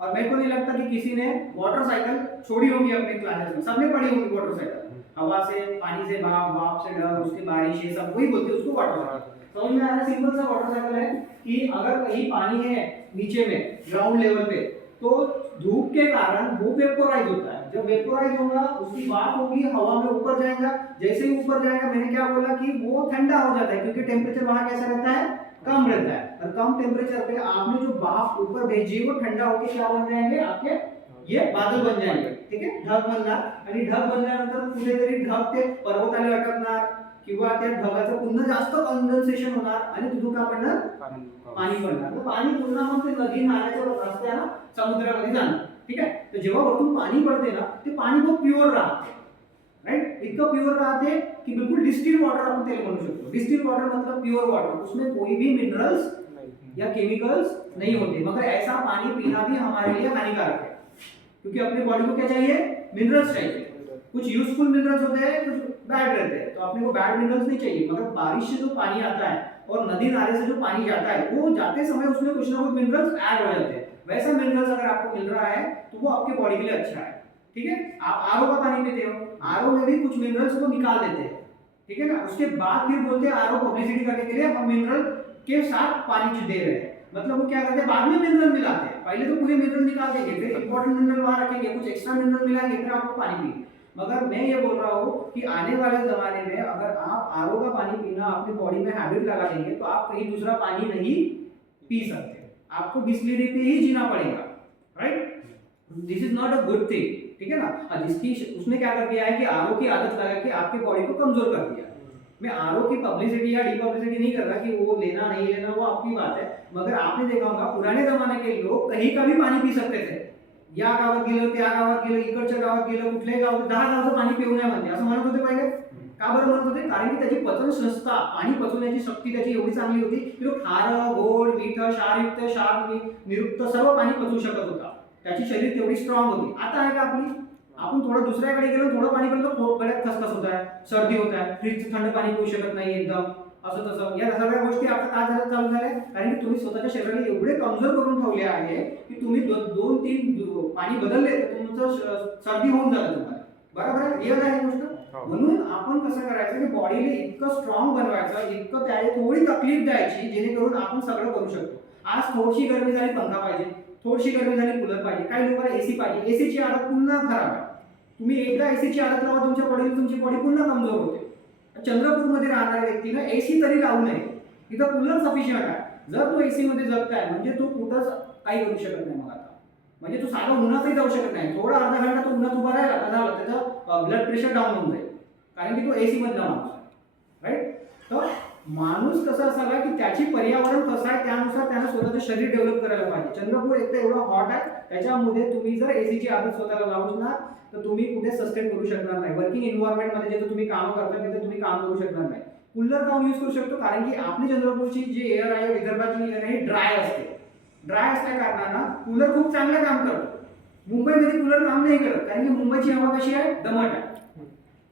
और मेरे को नहीं लगता कि किसी ने वाटर साइकिल छोड़ी होगी अपने क्लासेस में, सबने पढ़ी होगी वाटर साइकिल, हवा से, पानी से भाप, भाप से ढक, उसके बारिश, ये सब वही बोलते हैं उसको वाटर साइकिल। समझ में आ रहा है, सिंपल सा वाटर साइकिल है कि अगर कहीं पानी है नीचे में ग्राउंड लेवल पे, तो धूप के कारण वो वेपोराइज होता है, जब वेपोराइज होगा उसकी भाप होगी, हवा में ऊपर जाएगा, जैसे ही ऊपर जाएगा, मैंने क्या बोला कि वो ठंडा हो जाता है, क्योंकि टेम्परेचर वहां कैसा रहता है, कम रहता है, और कम टेम्परेचर पे आपने जो भाप ऊपर भेजी वो ठंडा होकर क्या बन जाएंगे, आपके ये बादल बन जाएंगे, ठीक है, ढग बनणार, आणि ढग बनल्यानंतर कुठेतरी ढग ते पर्वताला अटकणार किंवा त्या ढगाचं पुन्हा जास्त कंडेन्सेशन होणार आणि तिथून काय पडणार, पाणी पडणार, तर पाणी पुन्हा मग ते नदी नाल्याच्या रस्त्याने समुद्रामध्ये जाणार, ठीक आहे। तर जेव्हा वरतून पाणी पडते ना, ते पाणी खूप प्युअर राहते, राइट, इतना प्योर रहते कि बिल्कुल डिस्टिल वाटर अपन तेल बोल सकते हो। डिस्टिल वाटर मतलब प्योर वाटर, उसमें कोई भी मिनरल्स या केमिकल्स नहीं होते, मगर ऐसा पानी पीना भी हमारे लिए हानिकारक है, क्योंकि अपने बॉडी को क्या चाहिए, मिनरल्स चाहिए, कुछ यूजफुल मिनरल्स होते हैं, कुछ बैड रहते हैं, तो अपने को बैड मिनरल्स नहीं चाहिए। मगर बारिश से जो पानी आता है और नदी नाले से जो पानी जाता है, वो जाते समय उसमें कुछ ना कुछ मिनरल्स ऐड हो जाते हैं, वैसा मिनरल्स अगर आपको मिल रहा है तो वो आपके बॉडी के लिए अच्छा है, ठीक है। आप आरओ का पानी पीते हो, आरओ में भी कुछ मिनरल्स को निकाल देते हैं, ठीक है ना, उसके बाद फिर बोलते हैं आरओ पब्लिसिटी करने के लिए हम मिनरल के साथ पानी दे रहे हैं, मतलब वो क्या करते हैं, बाद में मिनरल मिलाते हैं, पहले तो पूरे मिनरल निकाल देंगे, फिर इंपॉर्टेंट मिनरल वहां रखेंगे, कुछ एक्स्ट्रा मिनरल मिलाएंगे, फिर आपको पानी पिए। मगर मैं ये बोल रहा हूँ कि आने वाले जमाने में अगर आप आरओ का पानी पीना अपनी बॉडी में हैबिट लगा लेंगे तो आप कहीं दूसरा पानी नहीं पी सकते, आपको बिस्लरी पे ही जीना पड़ेगा, right, this is not a good thing, ठीक है ना। जिसकी उसने क्या कर दिया है कि आरओ की आदत लगा के आपके बॉडी को कमजोर कर दिया। मैं आरओ की पब्लिसिटी या डिपब्लिसिटी नहीं कर रहा कि वो लेना नहीं लेना, वो आपकी बात है, मगर आपने देखा होगा पुराने जमाने के लोग कहीं का भी पानी पी सकते थे, या गावात गेलो, त्या गावात गेलो, इकडच्या गावात गेलो, कुठल्याही गावात 10 गावचं पाणी पिऊ नये म्हणते असं म्हणत होते पहिले, का बरं म्हणत होते, कारण की त्याची पचन संस्था, पाणी पचवण्याची शक्ती त्याची एवढी चांगली होती की तो खारं, गोड, मीठ, क्षारयुक्त, क्षार निरुक्त सर्व पाणी पचवू शकत होता, त्याची शरीर तेवढी स्ट्रॉंग होती। आता आहे का आपली, आपण थोडं दुसऱ्याकडे गेलो, थोडं पाणी पिलं तो गळ्यात खसखस होत आहे, सर्दी होत आहे, फ्रीजचं थंड पाणी पिऊ शकत नाही एकदम, असं तसं, या सगळ्या गोष्टी आता का झाल्या चालू झाल्या, कारण की तुम्ही स्वतःच्या शरीराला एवढे कमजोर करून ठेवले आहे की तुम्ही 2-3 पाणी बदलले तर तुमचं सर्दी होऊन जातं तुम्हाला, बरोबर आहे, येत आहे गोष्ट। म्हणून आपण कसं करायचं की बॉडीला इतकं स्ट्रॉंग बनवायचं, इतकं त्याला थोडी तकलीफ द्यायची जेणेकरून आपण सगळं करू शकतो। आज थोडीशी गरमी झाली पंखा पाहिजे, थोडीशी गरमी झाली कूलर पाहिजे, काही लोकांना एसी पाहिजे, एसीची आदत पुन्हा खराब आहे, तुम्ही एकदा एसीची आदत लावा तुमची बॉडी पुन्हा कमजोर होते. चंद्रपूरमध्ये राहणाऱ्या व्यक्तीनं एसी तरी लावू नये. तिथं कूलर सफिशियंट आहे. जर तो एसी मध्ये जगताय म्हणजे तो कुठंच काही करू शकत नाही. मग आता म्हणजे तो साधा उन्हातही जाऊ शकत नाही. थोडा अर्धा घंटा तो उन्हात उभा राहिला झालं त्याचं ब्लड प्रेशर डाऊन होऊन जाईल, कारण की तो एसी मधला माणूस आहे. राईट. तर माणूस कसा असावा की त्याची पर्यावरण कसं आहे त्यानुसार त्यानं स्वतःचं शरीर डेव्हलप करायला पाहिजे. चंद्रपूर एक तर एवढं हॉट आहे, त्याच्यामध्ये तुम्ही जर एसीची आदत स्वतःला लावणार तर तुम्ही कुठे सस्टेन करू शकणार नाही. वर्किंग एन्व्हायरमेंट मध्ये जिथे तुम्ही काम करता तिथे तुम्ही काम करू शकणार नाही. कूलर काऊन यूज करू शकतो, कारण की आपली चंद्रपूरची जी एअर आहे, विदर्भाची एअर आहे, ड्राय असते. ड्राय असल्या कारणानं कूलर खूप चांगलं काम करतो. मुंबईमध्ये कूलर काम नाही करत, कारण की मुंबईची हवा कशी आहे, दमट आहे.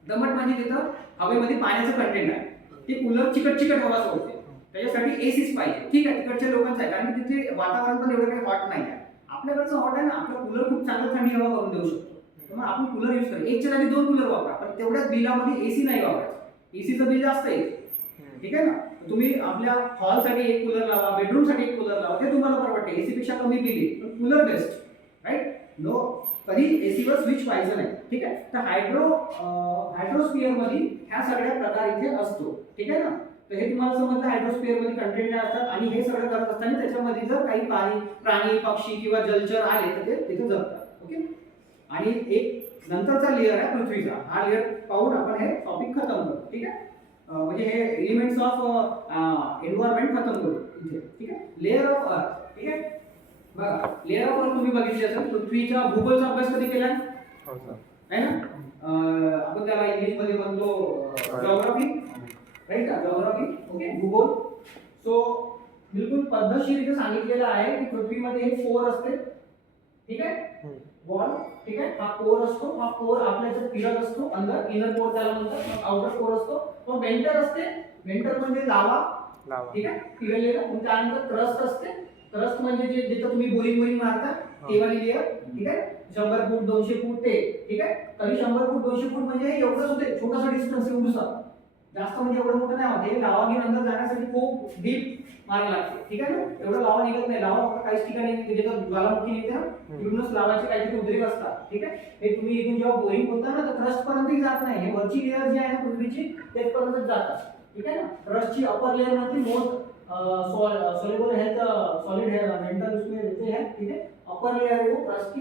दमट म्हणजे तिथं हवेमध्ये पाण्याचं कंटेंट आहे. ते कूलर चिकट हवा सोडते. त्याच्यासाठी एसीच पाहिजे. ठीक आहे, तिकडच्या लोकांचं आहे, कारण की तिथे वातावरण पण एवढं काही हॉट नाही आहे. आपल्याकडचं हॉट आहे ना, आपला कूलर खूप चांगलं थंडी हवा करून देऊ शकतो. मग आपण कूलर यूज करू. एकच्या जागी 2 कूलर वापरा, पण तेवढ्याच बिलामध्ये एसी नाही वापरायचं. एसीचं बिल जास्त येईल. ठीक आहे ना. तुम्ही आपल्या हॉलसाठी एक कूलर लावा, बेडरूमसाठी एक कूलर लावा, ते तुम्हाला परवडते. एसी पेक्षा कमी बिल येईल, पण कूलर बेस्ट. राईट. नो, कधी एसीवर स्विच व्हायचं नाही. ठीक आहे. तर हायड्रोस्फिअर मध्ये ह्या सगळ्या प्रकार इथे असतो. ठीक आहे ना. तर हे तुम्हाला समजलं हायड्रोस्फिअर मध्ये कंटेंट काय असतात, आणि हे सगळं करत असताना त्याच्यामध्ये जर काही प्राणी पक्षी किंवा जलचर आले तर ते तिथे जगतात. ओके. आणि एक नंतरचा लेअर आहे पृथ्वीचा. हा लेअर पाहून आपण हे टॉपिक खतम करू. ठीक आहे. म्हणजे हे एलिमेंट्स ऑफ एन्व्हायरमेंट खतम करू इथे. ठीक आहे. Layer of earth. ठीक आहे. बघा, लेअर ऑफ अर्थ तुम्ही बघितली असेल. पृथ्वीच्या भूगोलचा अभ्यास कधी केलाय आहे ना. आपण त्याला इंग्लिश मध्ये म्हणतो जॉग्राफी. राईट. जॉग्राफी. ओके. भूगोल. सो बिलकुल पद्धतशीर इथे सांगितलेलं आहे की पृथ्वीमध्ये हे कोर असते. ठीक आहे. बॉल. ठीक आहे. हा कोर असतो. हा कोर आपल्या इथे फिरत असतो अंदर. इनर कोर त्याला म्हणतात. मग आउटर कोर असतो. मग वेंटर असते. वेंटर म्हणजे लावा. ठीक आहे. फिरलेलं. मग त्यानंतर क्रस्ट असते. क्रस्ट म्हणजे जे जिथं तुम्ही बोरिंग मारता ते वाली लेअर. ठीक आहे. 100 फूट 200 फूट ते. ठीक आहे. तरी 100 फूट 200 फूट म्हणजे एवढंच होते. छोटासा डिस्टन्स एवढूसा. जास्त म्हणजे एवढं मोठं नाही होत. हे लावा घेऊन अंदर जाण्यासाठी खूप डीप मारायला लागते. ठीक आहे ना. एवढं लावा निघत नाही. लावा फक्त काहीच ठिकाणी जिथं ज्वालामुखी निघते ना तिथूनच लावाचे काहीतरी उद्रेक असतात. ठीक आहे. हे तुम्ही इथून जेव्हा बोरिंग होता ना तर क्रस्ट पर्यंतही जात नाही. हे वरची लेअर जी आहे ना पृथ्वीची तेथपर्यंत जातात. ठीक आहे ना. क्रस्टची अपर लेअर मध्ये मोस्ट सॉल्युबल है तो सॉलिड है, मेंटल उसमें रहते हैं. ठीक है. अपर लेयर है वो क्रस्ट की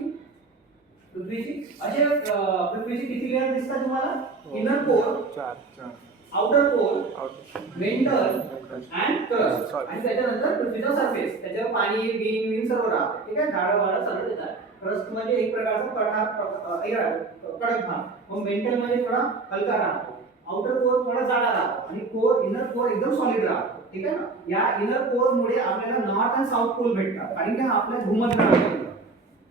पृथ्वीची. असे पृथ्वीची किती लेयर दिसतात तुम्हाला. Inner core, 4 outer core, mental and crust. आणि त्याच्यानंतर पृथ्वीचा सरफेस. त्याच्यावर पाणी विन सर्व राहते. ठीक आहे. झाडं वाडं सगळं येतात. क्रस्ट म्हणजे एक प्रकारचा कडक भाग. मग मेंटल म्हणजे थोडा हलका राहतो. आउटर कोर थोडा जाडा राहतो आणि कोर इनर कोर एकदम सॉलिड राहतो. ठीक आहे ना. या इनर कोर मुळे आपल्याला नॉर्थ आणि साऊथ पोल भेटतात, कारण की हा आपल्या घुमत राहतो.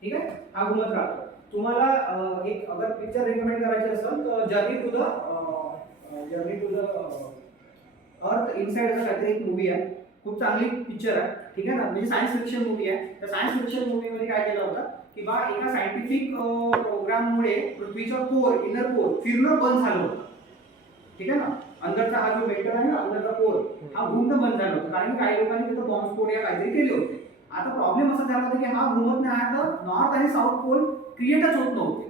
ठीक आहे. हा घुमत राहतो. तुम्हाला एक अगर पिक्चर रेकमेंड करायची असेल तर journey to the earth inside असं काहीतरी एक मूवी आहे. खूप चांगली पिक्चर आहे. ठीक आहे ना. म्हणजे सायन्स फिक्शन मूवी आहे. त्या सायन्स फिक्शन मूवी मध्ये काय केलं होतं की बा एका सायंटिफिक प्रोग्राममुळे पृथ्वीचा कोर इनर कोर फिरणं बंद झालं होतं. ठीक आहे ना. अंदरचा हा जो मेटल आहे ना, अंदरचा कोर हा घुमणं बंद झालं होतं, कारण की काही लोकांनी तिथं बॉम्ब स्फोट या काहीतरी केले होते. आता प्रॉब्लेम असा झाला होता की हा घुमत नाही आहे तर नॉर्थ आणि साऊथ पोल क्रिएटच होत नव्हते.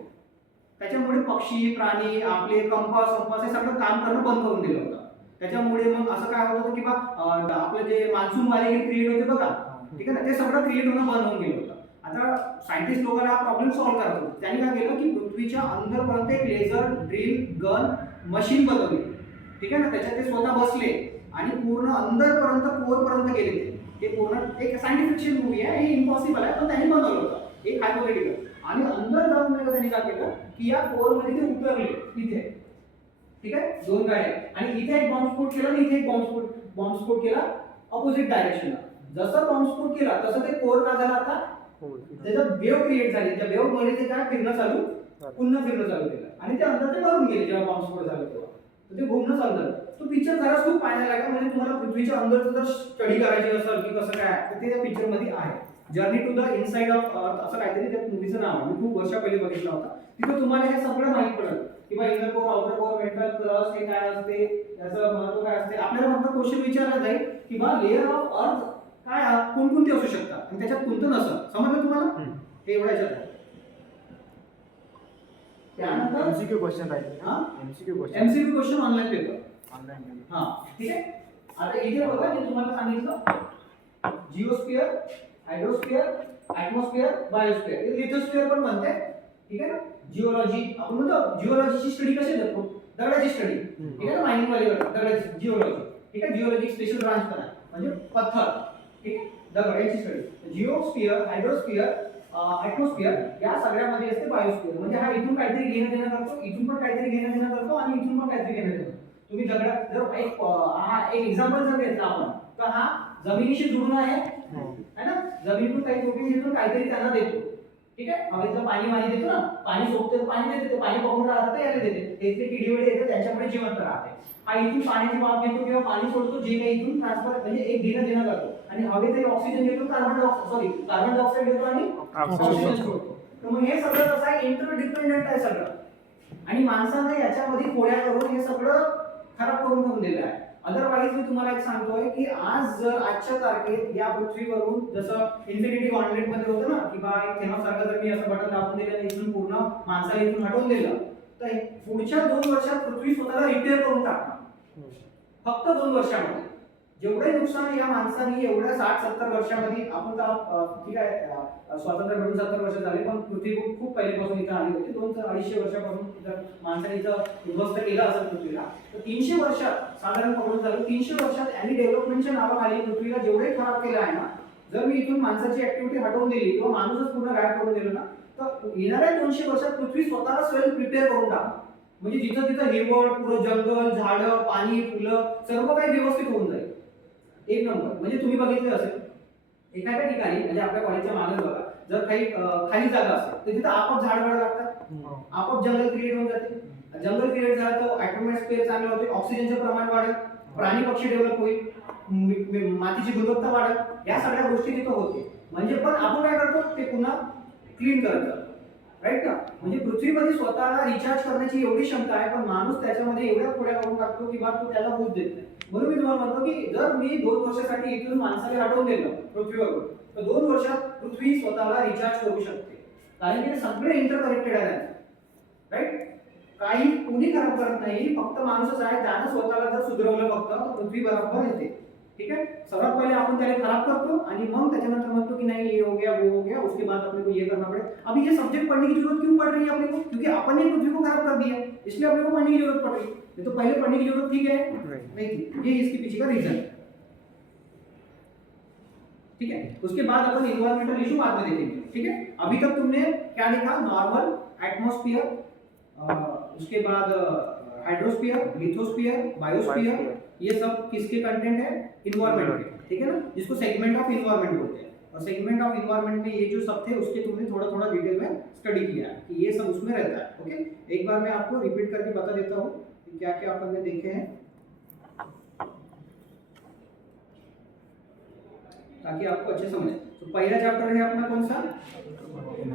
त्याच्यामुळे पक्षी प्राणी आपले कंपास हे सगळं काम करणं बंद करून दिलं होतं. त्याच्यामुळे मग असं काय होत होतं की बा आपलं जे मान्सून वाले क्रिएट होते बघा. ठीक आहे ना. ते सगळं क्रिएट होणं बंद होऊन गेलं होतं. आता सायंटिस्ट लोकांना हा प्रॉब्लेम सॉल्व्ह करत होते. त्यांनी काय केलं की पृथ्वीच्या अंदरपर्यंत एक लेझर ड्रिल गन मशीन बनवली. ठीक आहे ना. त्याच्यात ते स्वतः बसले आणि पूर्ण अंदरपर्यंत कोरपर्यंत गेले. ते पूर्ण एक सायंटिफिक मूवी आहे. हे इम्पॉसिबल आहे, पण त्यांनी बनवलं होतं एक हायपोथेटिकल. आणि अंदर जाऊन त्यांनी काय केलं की या कोरमध्ये ते उतरले इथे. ठीक आहे. 2 गाड्या. आणि इथे एक बॉम्बस्फोट केला आणि इथे एक बॉम्बस्फोट केला ऑपोजिट डायरेक्शनला. जसं बॉम्बस्फोट केला तसं ते कोर का झाला आता त्याचा वेव्ह क्रिएट झाली. त्या वेव्ह मध्ये ते काय फिरणं चालू पुन्हा फिरणं चालू केलं आणि ते अंदर ते भरून गेले. जेव्हा बॉम्बस्फोट झाला तेव्हा ते घुमणं चालू झालं. तो पिक्चर खरंच खूप पाहायला लागला. म्हणजे तुम्हाला पृथ्वीच्या अंदरचं जर स्टडी करायची असेल की कसं काय तर ते त्या पिक्चर मध्ये आहे. Journey to the inside of earth असं काहीतरी त्या मूवीचं नाव आहे. मी खूप वर्षा पहिले बघितला होता. तिथं तुम्हाला हे सगळं माहित पडेल की बा inner core outer core mantle crust हे काय असते, याचं महत्व काय असते. आपल्याला फक्त क्वेश्चन विचारला जाईल की बा लेअर ऑफ अर्थ काय कोणकोणते असू शकतात आणि त्याच्यात कोणतं नसतं. समजलं तुम्हाला. हे एवढ्या याच्यात त्यानंतर एमसीक्यू क्वेश्चन राहील. हां MCQ MCQ question online paper online. हां ठीक आहे. आता इथे बघा मी तुम्हाला सांगितलं जिओस्फिअर, हायड्रोस्फिअर, ॲटमॉस्फिअर, बायोस्फिअर, हे लिथोस्फिअर पण म्हणते. ठीक आहे ना. जिओलॉजी आपण म्हणतो जिओलॉजीची स्टडी कशी करतो, दगडाची स्टडी. ठीक आहे ना. मायनिंग वाली दगडाची जिओलॉजी. ठीक आहे. जिओलॉजी स्पेशल ब्रांच पण आहे म्हणजे पत्थर. ठीक आहे. दगड याची स्टडी. जिओस्फिअर, हायड्रोस्फिअर, ॲटमॉस्फिअर या सगळ्यामध्ये असते बायोस्फिअर. म्हणजे हा इथून काहीतरी घेणं देणं करतो, इथून पण काहीतरी घेणं देणं करतो आणि इथून पण काहीतरी घेणं देणं. तुम्ही दगडात जर एक एक्झाम्पल जर घेतला आपण तर हा जमिनीशी जुळून आहे है ना. जमिनीतून काही प्रोटीन घेतो काहीतरी त्यांना देतो. ठीक आहे. हवेचं पाणी देतो ना, पाणी सोबत पाणी देते, पाणी पकडून राहतं याला देते, ते किडी वडे येते त्यांच्यामुळे जिवंत राहते. हा इथून पाण्याची वाफ घेतो किंवा पाणी सोडतो, जे काही इथून ट्रान्सफर म्हणजे एक घेणं देणं करतो. आणि हवेतही ऑक्सिजन घेतो, कार्बन डायऑक्साईड घेतो आणि ऑक्सिजन सोडतो. तर मग हे सगळं कसं आहे, इंटरडिपेंडंट आहे सगळं. आणि माणसाने याच्यामध्ये खोड्या करून हे सगळं खराब करून ठेवून दिलं आहे. अदरवाईज मी तुम्हाला एक सांगतोय की आज जर आजच्या तारखेत या पृथ्वीवरून जसं इन्फिनिटी गॉन्टलेट मध्ये होतं ना की बा एक थेनॉस सारखं जर मी असं बटन दाबून दिलं आणि इथून पूर्ण माणसाला इथून हटवून दिलं तर पुढच्या 2 वर्षात पृथ्वी स्वतःला रिपेअर करून टाकणार. फक्त 2 वर्षामध्ये जेवढे नुकसान या माणसाने एवढ्या 60-70 वर्षामध्ये आपण तर ठीक आहे स्वातंत्र्य मिळून 70 वर्ष झाले पण पृथ्वी खूप पहिल्यापासून इथं आली होती. 200-250 वर्षापासून जर माणसाने इथं उद्ध्वस्त केलं असेल पृथ्वीला तर 300 वर्षात साधारण पकडून झालं 300 वर्षात यांनी डेव्हलपमेंटच्या नावाखाली पृथ्वीला जेवढे खराब केलं आहे ना, जर मी इथून माणसाची ऍक्टिव्हिटी हटवून दिली किंवा माणूसच पूर्ण गायब करून दिलं ना तर येणाऱ्या 200 वर्षात पृथ्वी स्वतःला सेल्फ प्रिपेअर करून टाकणार. म्हणजे जिथं तिथं हिरवळ, पुरं जंगल, झाडं, पाणी, फुलं सर्व काही व्यवस्थित होऊन जाईल. एक नंबर. म्हणजे तुम्ही बघितले असेल एखाद्या ठिकाणी म्हणजे आपल्या कॉलेजच्या मागच बघा जर काही खाली जागा असेल तर तिथं आपोआप झाड वाढ लागतात, आपोआप जंगल क्रिएट होऊन जाते. जंगल क्रिएट झालं तर ॲटमॉस्फिअर चांगलं होते, ऑक्सिजनचं प्रमाण वाढेल, प्राणी पक्षी डेव्हलप होईल, मातीची गुणवत्ता वाढेल, या सगळ्या गोष्टी तिथं होते. म्हणजे पण आपण काय करतो ते पुन्हा क्लीन करतो. राईट ना. म्हणजे पृथ्वीमध्ये स्वतःला रिचार्ज करण्याची एवढी क्षमता आहे पण माणूस त्याच्यामध्ये एवढ्या खोड्या करून टाकतो की बा तो त्याला बूज देत नाही. म्हणून मी तुम्हाला म्हणतो की जर मी 2 वर्षासाठी इथून माणसाला हटवून दिलं पृथ्वीवरून तर 2 वर्षात पृथ्वी स्वतःला रिचार्ज करू शकते. कारण की ते सगळे इंटरकनेक्टेड आहेत. राईट. काही कोणी खराब करत नाही, फक्त माणूसच आहे. त्यानं स्वतःला जर सुधरवलं फक्त तर पृथ्वी बरोबर येते. ठीक है. सर्वात पहले अपन त्याला खराब करतो आणि मग त्याच्यानंतर म्हणतो की नहीं ये हो गया वो हो गया, उसके बाद अपने को ये करना पड़ेगा. अभी ये सब्जेक्ट पढ़ने की जरूरत क्यों पड़ रही है अपने को? क्योंकि अपन ने पृथ्वी को खराब कर दिया इसलिए अपने को पढ़ने की जरूरत पड़ रही है. ये तो पहले पढ़ने की जरूरत थी क्या? नहीं थी. ये इसके पीछे का रीजन. ठीक है. उसके बाद अपन इन्वायरमेंटल इशू बाद में देखेंगे. ठीक है. अभी तक तुमने क्या देखा? नॉर्मल, एटमॉस्फेयर, उसके बाद हाइड्रोस्फीयर, लिथोस्फीयर, बायोस्फीयर, ये सब किसके कंटेंट है? इन्वायरमेंट के. ठीक है ना. जिसको सेगमेंट ऑफ इन्वायरमेंट बोलते हैं. और सेगमेंट ऑफ इन्वायरमेंट में ये जो सब थे उसके तुमने थोड़ा थोड़ा डिटेल में स्टडी किया है कि ये सब उसमें रहता है. ओके. एक बार मैं आपको रिपीट करके बता देता हूँ कि क्या क्या अपन ने देखे हैं ताकि आपको अच्छे समझे. तो पहला चैप्टर है अपना कौन सा?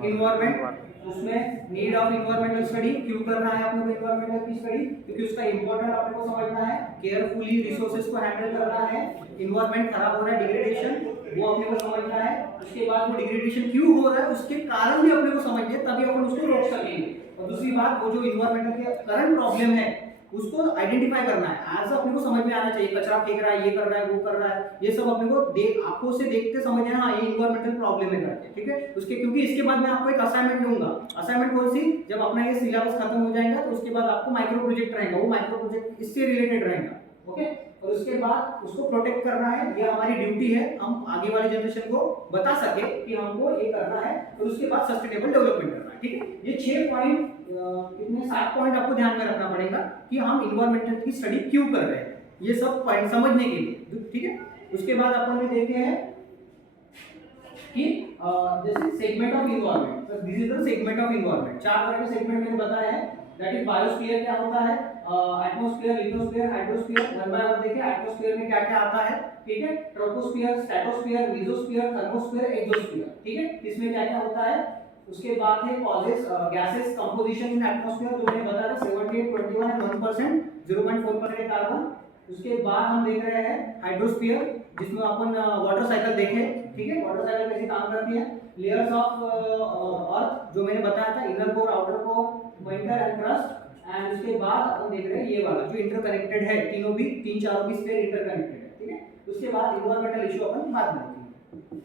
इन्वायरमेंट. उसमें नीड ऑफ इन्वायरमेंटल स्टडी. क्यों करना है अपने को इन्वायरमेंटल की स्टडी? क्योंकि उसका इंपॉर्टेंट अपने को समझना है, केयरफुली रिसोर्सेज को हैंडल करना है. इन्वायरमेंट खराब हो रहा है, डिग्रेडेशन, वो अपने को समझना है. उसके बाद वो डिग्रेडेशन क्यों हो रहा है उसके कारण भी अपने को समझने, तभी अपन उसको रोक सकेंगे. और दूसरी बात वो जो इन्वायरमेंटल के करंट प्रॉब्लम है उसको आइडेंटिफाई करना है. आज अपने को समझ में आना चाहिए कचरा फेंक रहा है, ये कर रहा है, वो कर रहा है, ये सब अपने को आंखों से देखते समझ आना हाँ ये इन्वायरमेंटल प्रॉब्लम है करके. ठीक है. उसके क्योंकि इसके बाद मैं आपको एक असाइनमेंट दूंगा. असाइनमेंट कौन सी? जब अपना ये सिलेबस खत्म हो जाएगा तो उसके बाद आपको माइक्रो प्रोजेक्ट रहेगा. वो माइक्रो प्रोजेक्ट इससे रिलेटेड रहेगा. ओके. और उसके बाद उसको प्रोटेक्ट करना है. ये हमारी ड्यूटी है, हम आगे वाले जनरेशन को बता सके कि हमको ये करना है. और उसके बाद सस्टेनेबल डेवलपमेंट करना है. ठीक है. ये 6 पॉइंट कितने 7 पॉइंट आपको ध्यान में रखना पड़ेगा कि हम इन्वायरमेंटल की स्टडी क्यों कर रहे हैं, ये सब पॉइंट समझने के लिए. ठीक है. उसके बाद अपन ने देखे हैं कि जैसे सेगमेंट ऑफ इन्वायरमेंट. तो this is the segment of environment. 4 तरह के सेगमेंट मैंने बताया है. दैट इज बायोस्फीयर क्या होता है, atmosphere, lithosphere, hydrosphere. One by one देखिए एटमॉस्फेयर में क्या क्या आता है. ठीक है. Troposphere, stratosphere, mesosphere, thermosphere, exosphere. ठीक है. इसमें क्या क्या होता है. उसके बाद है causes, gases composition in atmosphere जो मैंने बताया 78, 21 एंड 1%, 0.4% कार्बन. उसके बाद हम देख रहे हैं हाइड्रोस्फीयर जिसमें अपन वाटर साइकिल देखे. ठीक है. वाटर साइकिल कैसे काम करती है. लेयर्स ऑफ अर्थ जो मैंने बताया था, inner core, outer core, winter and crust, and उसके बाद अपन देख रहे हैं ये वाला जो इंटरकनेक्टेड है, तीनों भी तीन चारों भी स्फीयर इंटरकनेक्टेड है, ठीक है। उसके बाद इन्वायरमेंटल इशू अपन बाद में देखेंगे।